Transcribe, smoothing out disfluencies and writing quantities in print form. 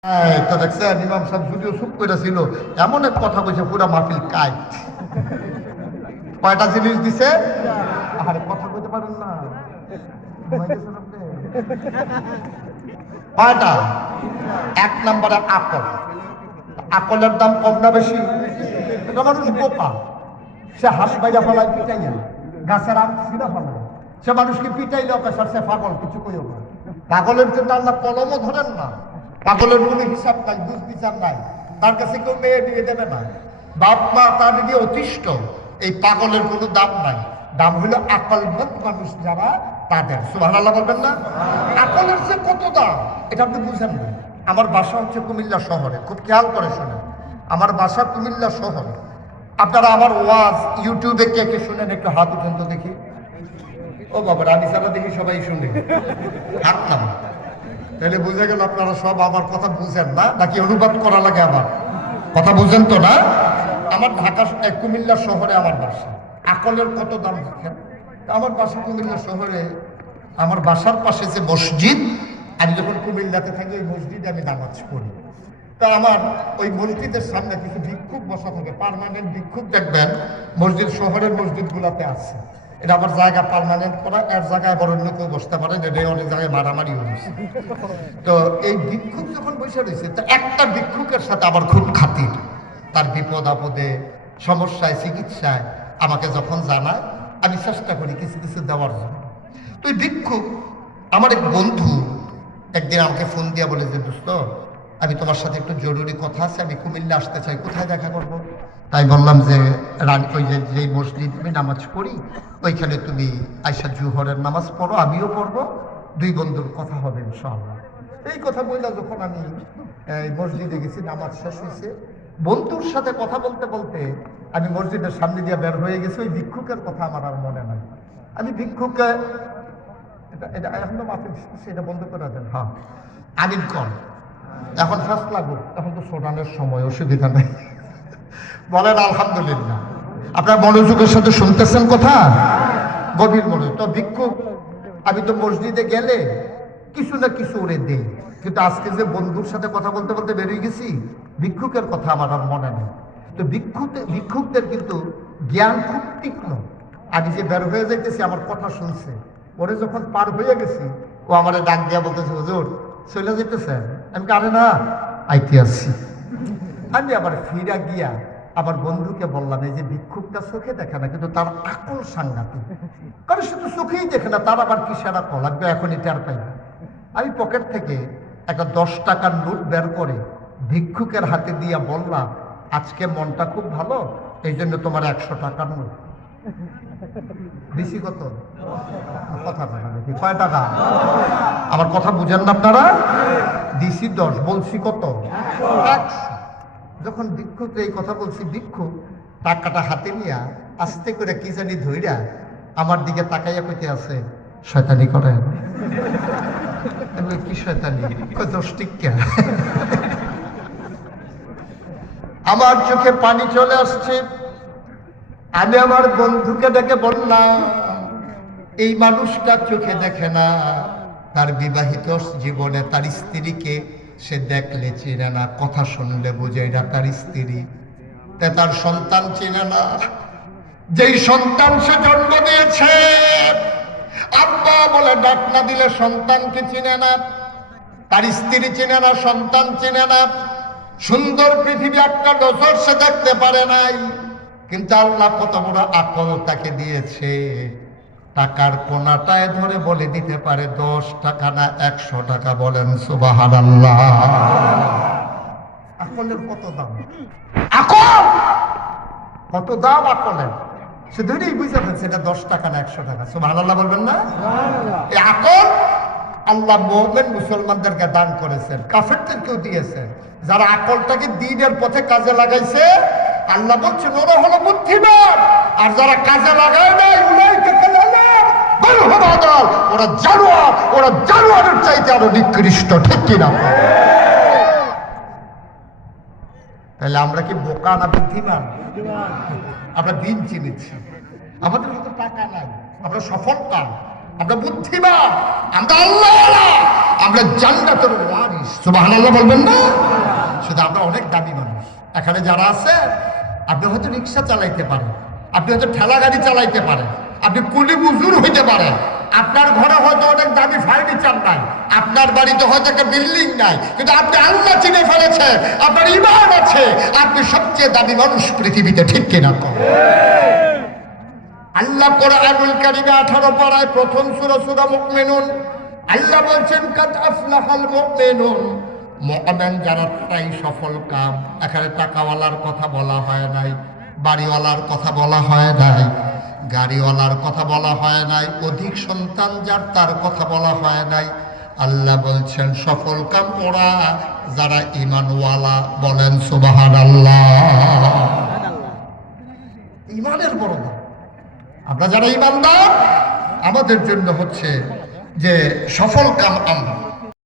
তো দেখছেন ইমাম সাহেব যদিও চুপ করে ছিল, এমন এক কথা কইছে পুরা মাহফিল কাইট। কয়টা জিনিস দিছে? আরে কথা কইতে পারেন না, ঘুমাই গেছেন আপনি? কয়টা? এক নম্বরে আকল। আকলের দাম কম না বেশি? এটা মানুষ বোকা, সে হাঁস বাইরা ফেলায় পিটাইয়া, গাছের আম ছিঁড়া ফেলায়, সে মানুষকে পিটাইলে অকাশার সে পাগল, কিছু কইও না। পাগলের জন্য আল্লাহ কলমও ধরেন না। পাগলের কোনো হিসাব নাই, বুঝ বিচার নাই, তার কাছে কেউ মেয়ে দিয়ে দেবে না, বাপ মা তার দিকে অতিষ্ঠ। এই পাগলের কোনো দাম নাই, দাম হলো আকলমত মানুষ যারা, তাদের। সুবহানাল্লাহ বলবেন না? আকলের যে কত দাম এটা আপনি বুঝেন না। আমার বাসা হচ্ছে কুমিল্লা শহরে, খুব খেয়াল করে শোনেন, আমার বাসা কুমিল্লা শহরে। আপনারা আমার ওয়াজ ইউটিউবে কে কে শুনেন একটু হাত উঠেন তো দেখি। ও বাবা, আমি সারা দেখি সবাই শুনে হাত নাম, তাহলে বুঝে গেল আপনারা সব আমার কথা বুঝেন না, নাকি অনুবাদ করা লাগে আমার কথা? বুঝেন তো না? আমার ঢাকা কুমিল্লা শহরে আমার বাসা। আকলের কত দাম দেখেন। আমার বাসা কুমিল্লা শহরে, আমার বাসার পাশে যে মসজিদ, আমি যখন কুমিল্লাতে থাকি ওই মসজিদে আমি নামাজ পড়ি। তা আমার ওই মসজিদের সামনে কিছু ভিক্ষুক বসা থাকে, পার্মানেন্ট ভিক্ষুক দেখবেন মসজিদ, শহরের মসজিদগুলোতে আছে। এটা আমার জায়গা পার্মানেন্ট করা, এর জায়গায় আবার অন্য কেউ বসতে পারে, এটাই অনেক জায়গায় মারামারি হয়েছে। তো এই ভিক্ষুক যখন বসে রয়েছে, তো একটা ভিক্ষুকের সাথে আমার খুব খাতির। তার বিপদ আপদে, সমস্যায়, চিকিৎসায় আমাকে যখন জানায়, আমি চেষ্টা করি কিছু কিছু দেওয়ার জন্য। তো এই ভিক্ষুক, আমার এক বন্ধু একদিন আমাকে ফোন দিয়া বলে যে, দোস্ত আমি তোমার সাথে একটু জরুরি কথা আছে, আমি কুমিল্লা আসতে চাই, কোথায় দেখা করব? তাই বললাম যে ওই যে মসজিদ আমি নামাজ পড়ি, ওইখানে তুমি আয়সা জুহরের নামাজ পড়ো, আমিও পড়বো, দুই বন্ধুর কথা হবে ইনশাআল্লাহ। এই কথা বললা যখন আমি মসজিদে গেছি, নামাজ শেষ হয়েছে, বন্ধুর সাথে কথা বলতে বলতে আমি মসজিদের সামনে দিয়ে বের হয়ে গেছি। ওই ভিক্ষুকের কথা আমার আর মনে নাই। আমি ভিক্ষুককে এটা এখন তো মাফিক, সেটা বন্ধ করে দেন। হ্যাঁ, আমিন কর, এখন ফার্স্ট লাগুক, এখন তো শোনানোর সময়, অসুবিধা নেই, বলেন আলহামদুলিল্লাহ। আপনার মনোযোগের সাথে শুনতেছেন কথা, গভীর মনোযোগ। তো ভিক্ষুক, আমি তো মসজিদে গেলে কিছু না কিছু ওরে দেই, কিন্তু আজকে যে বন্ধুর সাথে কথা বলতে বলতে বেরিয়ে গেছি, ভিক্ষুকের কথা আমার আর মনে নেই। তো ভিক্ষুকদের কিন্তু জ্ঞান খুব তীক্ষ্ণ। আমি যে বের হয়ে যাইতেছি, আমার কথা শুনছে, ওরে যখন পার হয়ে গেছি, ও আমার ডাক দিয়া বলতেছে, হুজুর চলে যেতেছেন? আমি আরে না, আইতে আসছি। আমি আবার ফিরা গিয়া আমার বন্ধুকে বললাম, এই যে ভিক্ষুকটা চোখে দেখে না, কিন্তু তার আকল সাংঘাতিক। কারণ শুধু চোখেই দেখে না, তার আবার কিসের আকল লাগবে এখনই টের পাই না। আমি পকেট থেকে একটা 10 টাকার নোট বের করে ভিক্ষুকের হাতে দিয়া বললাম, আজকে মনটা খুব ভালো, এই জন্য তোমার 100 টাকার নোট দিছি। কত কথা বলা দেখি, কয় টাকা? আমার কথা বুঝেন না আপনারা? দিছি 10, বলছি কত? 100। যখন ভিক্ষুক এই কথা বলছি, ভিক্ষুক টাকাটা হাতে নিয়া আস্তে করে কি জানি ধইরা আমার দিকে তাকাইয়া কইতে আছে, শয়তানি করেন? কি শয়তানি? 10 টিকা। আমার চোখে পানি চলে আসছে। আমি আমার বন্ধুকে ডেকে বললাম, এই মানুষটা চোখে দেখে না, তার বিবাহিত জীবনে তার স্ত্রীকে সে দেখলে চেনে না, কথা শুনলে বোঝে এটা তার স্ত্রী, তার সন্তান চেনে না, যেই সন্তান সে জন্ম দিয়েছে আব্বা বলে ডাক না দিলে সন্তানকে চিনে না, তার স্ত্রী চিনে না, সন্তান চিনে না। সুন্দর পৃথিবী একটা নজর সে দেখতে পারে নাই, কিন্তু আল্লাহ কত বড় আকল তাকে দিয়েছে, টাকার কোনাটায় ধরে বলে দিতে পারে 10 টাকা না 100 টাকা। বলেন সুবহানাল্লাহ। আকলের কত দাম! আকল কত দাম আকলের! সে ধরেই বুঝতে পারছে এটা 10 টাকা না 100 টাকা। সুবহানাল্লাহ বলবেন না? এই আকল আল্লাহ মুমিন মুসলমানদেরকে দান করেছেন, কাফেরদেরকেও দিয়েছেন। যারা আকলটাকে দ্বীনের পথে কাজে লাগাইছে, আল্লাহ বলছেন ওরা হলো বুদ্ধিমান। আর যারা কাজে লাগায় নাই, উলাইকা কালালাম বাল হুম আদাল, ওরা জানোয়ার, ওরা জানোয়ারের চাইতে আরো নিকৃষ্ট। ঠিক কিনা? তাহলে আমরা কি বোকা না বুদ্ধিমান? আমরা দিন চিনেছি, আমাদের হয়তো টাকা নাই, আমরা সফলতা, আমরা বুদ্ধিমান, আমরা আল্লাহওয়ালা, আমরা জান্নাতের ওয়ারিস। সুবহানাল্লাহ বলবেন না? শুধু আমরা অনেক দামি মানুষ। এখানে যারা আছে, আপনি হয়তো রিক্সা চালাইতে পারেন, আপনি হয়তো ঠেলা গাড়ি চালাইতে পারেন, আপনি কুলি মজুর হইতে পারেন, আপনার ঘরে হয়তো অনেক দামি ফার্নিচার নাই, আপনার বাড়িতে হয়তো একটা বিল্ডিং নাই, কিন্তু আপনি আল্লাহ চিনে ফেলেছে, আপনার ঈমান আছে, আপনি সবচেয়ে দামি মানুষ পৃথিবীতে, ঠিক কিনা কর? আল্লাহ কোরআনুল কারীমে 18 পারায় প্রথম সূরা সূরা মুমিনুন আল্লাহ বলছেন কাদ আফলাহাল মুমিনুন, মুমিন যারা তাই সফল কাম। এখানে টাকাওয়ালার কথা বলা হয় নাই, বাড়িওয়ালার কথা বলা হয় নাই, গাড়িওয়ালার কথা বলা হয় নাই, অধিক সন্তান যার তার কথা বলা হয় নাই। আল্লাহ বলছেন সফল কাম ওরা যারা ঈমানওয়ালা। বলেন সুবহানাল্লাহ। ঈমানের বড় দাম। আমরা যারা ঈমানদার, আমাদের জন্য হচ্ছে যে সফল কাম আমরা।